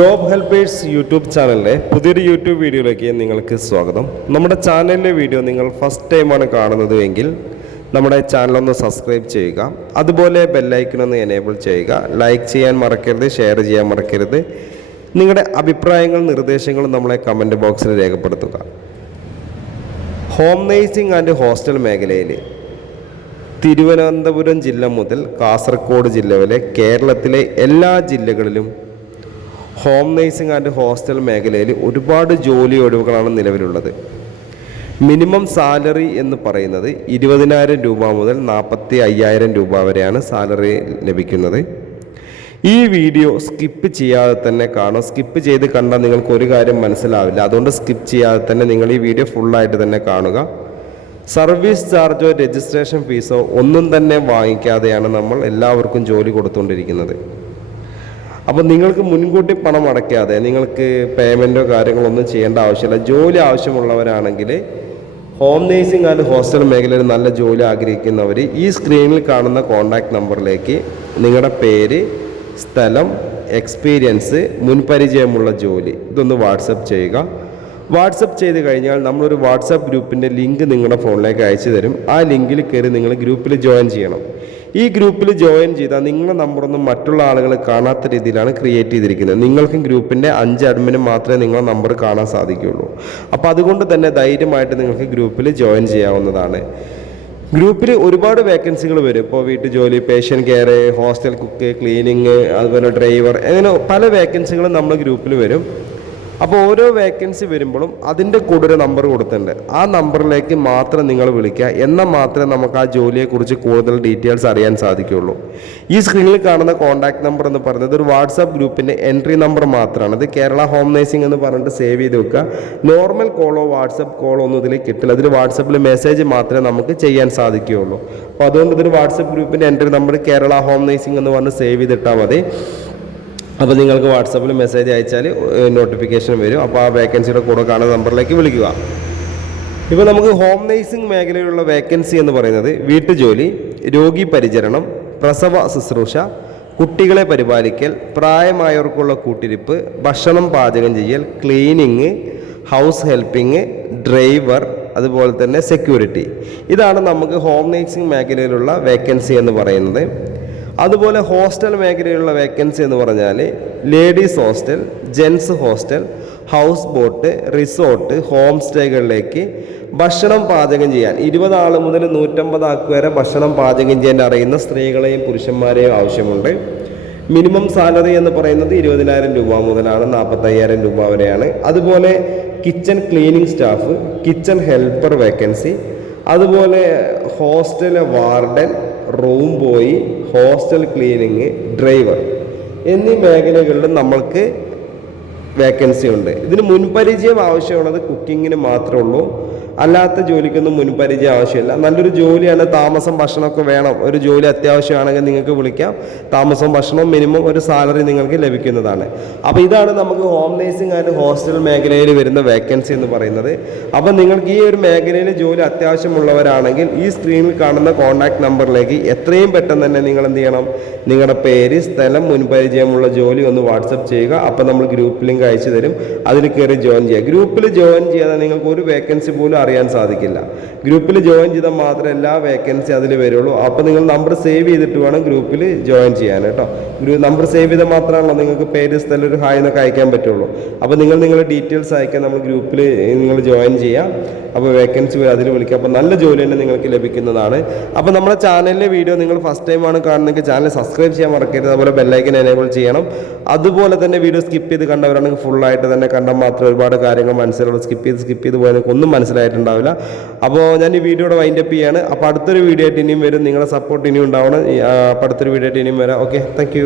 Job helpers YouTube ചാനലിലെ പുതിയൊരു YouTube വീഡിയോയിലേക്ക് നിങ്ങൾക്ക് സ്വാഗതം. നമ്മുടെ ചാനലിലെ വീഡിയോ നിങ്ങൾ ഫസ്റ്റ് ടൈമാണ് കാണുന്നത് എങ്കിൽ നമ്മുടെ ചാനലൊന്ന് സബ്സ്ക്രൈബ് ചെയ്യുക. അതുപോലെ ബെല്ലൈക്കനൊന്ന് എനേബിൾ ചെയ്യുക. ലൈക്ക് ചെയ്യാൻ മറക്കരുത് ഷെയർ ചെയ്യാൻ മറക്കരുത്. നിങ്ങളുടെ അഭിപ്രായങ്ങളും നിർദ്ദേശങ്ങളും നമ്മളെ കമന്റ് ബോക്സിൽ രേഖപ്പെടുത്തുക. ഹോം നേഴ്സിംഗ് ആൻഡ് ഹോസ്റ്റൽ മേഖലയിൽ തിരുവനന്തപുരം ജില്ല മുതൽ കാസർഗോഡ് ജില്ല വരെ കേരളത്തിലെ എല്ലാ ജില്ലകളിലും ഹോം നേഴ്സിംഗ് ആൻഡ് ഹോസ്റ്റൽ മേഖലയിൽ ഒരുപാട് ജോലി ഒഴിവുകളാണ് നിലവിലുള്ളത്. മിനിമം സാലറി എന്ന് പറയുന്നത് ഇരുപതിനായിരം രൂപ മുതൽ നാൽപ്പത്തി അയ്യായിരം രൂപ വരെയാണ് സാലറി ലഭിക്കുന്നത്. ഈ വീഡിയോ സ്കിപ്പ് ചെയ്യാതെ തന്നെ കാണും സ്കിപ്പ് ചെയ്ത് കണ്ടാൽ നിങ്ങൾക്ക് ഒരു കാര്യം മനസ്സിലാവില്ല. അതുകൊണ്ട് സ്കിപ്പ് ചെയ്യാതെ തന്നെ നിങ്ങൾ ഈ വീഡിയോ ഫുള്ളായിട്ട് തന്നെ കാണുക. സർവീസ് ചാർജോ രജിസ്ട്രേഷൻ ഫീസോ ഒന്നും തന്നെ വാങ്ങിക്കാതെയാണ് നമ്മൾ എല്ലാവർക്കും ജോലി കൊടുത്തുകൊണ്ടിരിക്കുന്നത്. അപ്പോൾ നിങ്ങൾക്ക് മുൻകൂട്ടി പണം അടയ്ക്കാതെ നിങ്ങൾക്ക് പേയ്മെന്റോ കാര്യങ്ങളോ ഒന്നും ചെയ്യേണ്ട ആവശ്യമില്ല. ജോലി ആവശ്യമുള്ളവരാണെങ്കിൽ ഹോം നേഴ്സിംഗ് ആൻഡ് ഹോസ്റ്റൽ മേഖലയിൽ നല്ല ജോലി ആഗ്രഹിക്കുന്നവർ ഈ സ്ക്രീനിൽ കാണുന്ന കോൺടാക്റ്റ് നമ്പറിലേക്ക് നിങ്ങളുടെ പേര് സ്ഥലം എക്സ്പീരിയൻസ് മുൻപരിചയമുള്ള ജോലി ഇതൊന്ന് വാട്സപ്പ് ചെയ്യുക. വാട്സപ്പ് ചെയ്ത് കഴിഞ്ഞാൽ നമ്മളൊരു വാട്സപ്പ് ഗ്രൂപ്പിന്റെ ലിങ്ക് നിങ്ങളുടെ ഫോണിലേക്ക് അയച്ചു തരും ആ ലിങ്കിൽ കയറി നിങ്ങൾ ഗ്രൂപ്പിൽ ജോയിൻ ചെയ്യണം. ഈ ഗ്രൂപ്പിൽ ജോയിൻ ചെയ്താൽ നിങ്ങളുടെ നമ്പറൊന്നും മറ്റുള്ള ആളുകൾ കാണാത്ത രീതിയിലാണ് ക്രിയേറ്റ് ചെയ്തിരിക്കുന്നത്. നിങ്ങൾക്കും ഗ്രൂപ്പിന്റെ അഞ്ച് അഡ്മിനും മാത്രമേ നിങ്ങളുടെ നമ്പർ കാണാൻ സാധിക്കുകയുള്ളൂ. അപ്പോൾ അതുകൊണ്ട് തന്നെ ധൈര്യമായിട്ട് നിങ്ങൾക്ക് ഗ്രൂപ്പിൽ ജോയിൻ ചെയ്യാവുന്നതാണ്. ഗ്രൂപ്പിൽ ഒരുപാട് വേക്കൻസികൾ വരും. ഇപ്പോൾ വീട്ടു ജോലി patient care hostel cook cleaning അതുപോലെ ഡ്രൈവർ അങ്ങനെ പല വേക്കൻസികളും നമ്മുടെ ഗ്രൂപ്പിൽ വരും. അപ്പോൾ ഓരോ വേക്കൻസി വരുമ്പോഴും അതിന്റെ കൂടെ ഒരു നമ്പർ കൊടുത്തിട്ടുണ്ട്. ആ നമ്പറിലേക്ക് മാത്രം നിങ്ങൾ വിളിക്കുക. എന്നാൽ മാത്രമേ നമുക്ക് ആ ജോലിയെക്കുറിച്ച് കൂടുതൽ ഡീറ്റെയിൽസ് അറിയാൻ സാധിക്കുകയുള്ളൂ. ഈ സ്ക്രീനിൽ കാണുന്ന കോൺടാക്ട് നമ്പർ എന്ന് പറയുന്നത് ഒരു വാട്സാപ്പ് ഗ്രൂപ്പിന്റെ എൻട്രി നമ്പർ മാത്രമാണ്. അത് കേരള ഹോം നേഴ്സിംഗ് എന്ന് പറഞ്ഞിട്ട് സേവ് ചെയ്ത് വെക്കുക. നോർമൽ കോളോ വാട്സപ്പ് കോളോ ഒന്നും ഇതിൽ കിട്ടില്ല. അതിൽ വാട്സപ്പിൽ മെസ്സേജ് മാത്രമേ നമുക്ക് ചെയ്യാൻ സാധിക്കുകയുള്ളൂ. അപ്പോൾ അതുകൊണ്ട് ഇതൊരു വാട്സപ്പ് ഗ്രൂപ്പിന്റെ entry number Kerala home nursing എന്ന് പറഞ്ഞ് സേവ് ചെയ്തിട്ടാൽ മതി. അപ്പോൾ നിങ്ങൾക്ക് വാട്സപ്പിൽ മെസ്സേജ് അയച്ചാൽ നോട്ടിഫിക്കേഷൻ വരും. അപ്പോൾ ആ വേക്കൻസിയുടെ കൂടെ കാണുന്ന നമ്പറിലേക്ക് വിളിക്കുക. ഇപ്പോൾ നമുക്ക് ഹോം നേഴ്സിംഗ് മേഖലയിലുള്ള വേക്കൻസി എന്ന് പറയുന്നത് വീട്ടുജോലി രോഗി പരിചരണം പ്രസവ ശുശ്രൂഷ കുട്ടികളെ പരിപാലിക്കൽ പ്രായമായവർക്കുള്ള കൂട്ടിരിപ്പ് ഭക്ഷണം പാചകം ചെയ്യൽ ക്ലീനിങ് ഹൗസ് ഹെൽപ്പിംഗ് ഡ്രൈവർ അതുപോലെ തന്നെ സെക്യൂരിറ്റി ഇതാണ് നമുക്ക് ഹോം നേഴ്സിംഗ് മേഖലയിലുള്ള വേക്കൻസി എന്ന് പറയുന്നത്. അതുപോലെ ഹോസ്റ്റൽ മേഖലയിലുള്ള വേക്കൻസി എന്ന് പറഞ്ഞാൽ ladies hostel gents hostel houseboat resort home സ്റ്റേകളിലേക്ക് ഭക്ഷണം പാചകം ചെയ്യാൻ. ഇരുപത് ആൾ മുതൽ നൂറ്റമ്പത് ആൾക്ക് വരെ ഭക്ഷണം പാചകം ചെയ്യാൻ അറിയുന്ന സ്ത്രീകളെയും പുരുഷന്മാരെയും ആവശ്യമുണ്ട്. മിനിമം സാലറി എന്ന് പറയുന്നത് ഇരുപതിനായിരം രൂപ മുതലാണ് നാൽപ്പത്തയ്യായിരം രൂപ വരെയാണ്. അതുപോലെ kitchen cleaning staff kitchen helper vacancy അതുപോലെ hostel warden room boy hostel cleaning driver എന്നീ മേഖലകളിലും നമ്മൾക്ക് വേക്കൻസി ഉണ്ട്. ഇതിന് മുൻപരിചയം ആവശ്യമുള്ളത് കുക്കിങ്ങിന് മാത്രമേ ഉള്ളൂ. അല്ലാത്ത ജോലിക്കൊന്നും മുൻപരിചയം ആവശ്യമില്ല. നല്ലൊരു ജോലിയാണ് താമസം ഭക്ഷണമൊക്കെ വേണം. ഒരു ജോലി അത്യാവശ്യമാണെങ്കിൽ നിങ്ങൾക്ക് വിളിക്കാം. താമസം ഭക്ഷണം മിനിമം ഒരു സാലറി നിങ്ങൾക്ക് ലഭിക്കുന്നതാണ്. അപ്പോൾ ഇതാണ് നമുക്ക് ഹോം നേഴ്സിംഗ് ആൻഡ് ഹോസ്റ്റൽ മേഖലയിൽ വരുന്ന വേക്കൻസി എന്ന് പറയുന്നത്. അപ്പോൾ നിങ്ങൾക്ക് ഈ ഒരു മേഖലയിൽ ജോലി അത്യാവശ്യമുള്ളവരാണെങ്കിൽ ഈ സ്ക്രീനിൽ കാണുന്ന കോൺടാക്ട് നമ്പറിലേക്ക് എത്രയും പെട്ടെന്ന് തന്നെ നിങ്ങൾ എന്ത് ചെയ്യണം? നിങ്ങളുടെ പേര് സ്ഥലം മുൻപരിചയമുള്ള ജോലി ഒന്ന് വാട്സപ്പ് ചെയ്യുക. അപ്പോൾ നമ്മൾ ഗ്രൂപ്പ് ലിങ്ക് അയച്ചു തരും. അതിൽ കയറി ജോയിൻ ചെയ്യുക. ഗ്രൂപ്പിൽ ജോയിൻ ചെയ്യാതെ നിങ്ങൾക്ക് ഒരു വേക്കൻസി പോലും അറിയാൻ സാധിക്കില്ല. ഗ്രൂപ്പിൽ ജോയിൻ ചെയ്താൽ മാത്രമേ എല്ലാ വേക്കൻസി അതിൽ വരുള്ളൂ. അപ്പോൾ നിങ്ങൾ നമ്പർ സേവ് ചെയ്തിട്ട് വേണം ഗ്രൂപ്പിൽ ജോയിൻ ചെയ്യാൻ കേട്ടോ. ഗ്രൂ നമ്പർ സേവ് ചെയ്താൽ മാത്രമാണല്ലോ നിങ്ങൾക്ക് പേര് സ്ഥലം ഒരു ഹായ് എന്നൊക്കെ അയക്കാൻ പറ്റുള്ളൂ. അപ്പോൾ നിങ്ങൾ നിങ്ങളുടെ ഡീറ്റെയിൽസ് അയക്കാൻ നമ്മൾ ഗ്രൂപ്പിൽ നിങ്ങൾ ജോയിൻ ചെയ്യാം. അപ്പോൾ വേക്കൻസി അതിൽ വിളിക്കുക അപ്പോൾ നല്ല ജോലി തന്നെ നിങ്ങൾക്ക് ലഭിക്കുന്നതാണ്. അപ്പോൾ നമ്മുടെ ചാനലിലെ വീഡിയോ നിങ്ങൾ ഫസ്റ്റ് ടൈമാണ് കാണുന്നെങ്കിൽ ചാനൽ സബ്സ്ക്രൈബ് ചെയ്യാൻ മറക്കരുത്. അതുപോലെ ബെല്ലൈക്കൻ എനേബിൾ ചെയ്യണം. അതുപോലെ തന്നെ വീഡിയോ സ്കിപ്പ് ചെയ്ത് കണ്ടവരാണെങ്കിൽ ഫുള്ളായിട്ട് തന്നെ കണ്ടാൽ മാത്രം ഒരുപാട് കാര്യങ്ങൾ മനസ്സിലുള്ളൂ. സ്കിപ്പ് ചെയ്ത് സ്കിപ്പ് ചെയ്ത് പോയാൽ ഒന്നും മനസ്സിലായിട്ടുണ്ടാവില്ല അപ്പോൾ ഞാൻ ഈ വീഡിയോ വൈൻഡ് അപ്പ് ചെയ്യാണ്. അപ്പോൾ അടുത്തൊരു വീഡിയോ ആയിട്ട് ഇനിയും വരും. നിങ്ങളുടെ സപ്പോർട്ട് ഇനിയും ഉണ്ടാവണം. അപ്പോൾ അടുത്തൊരു വീഡിയോ ആയിട്ട് ഇനിയും വരാം. Okay thank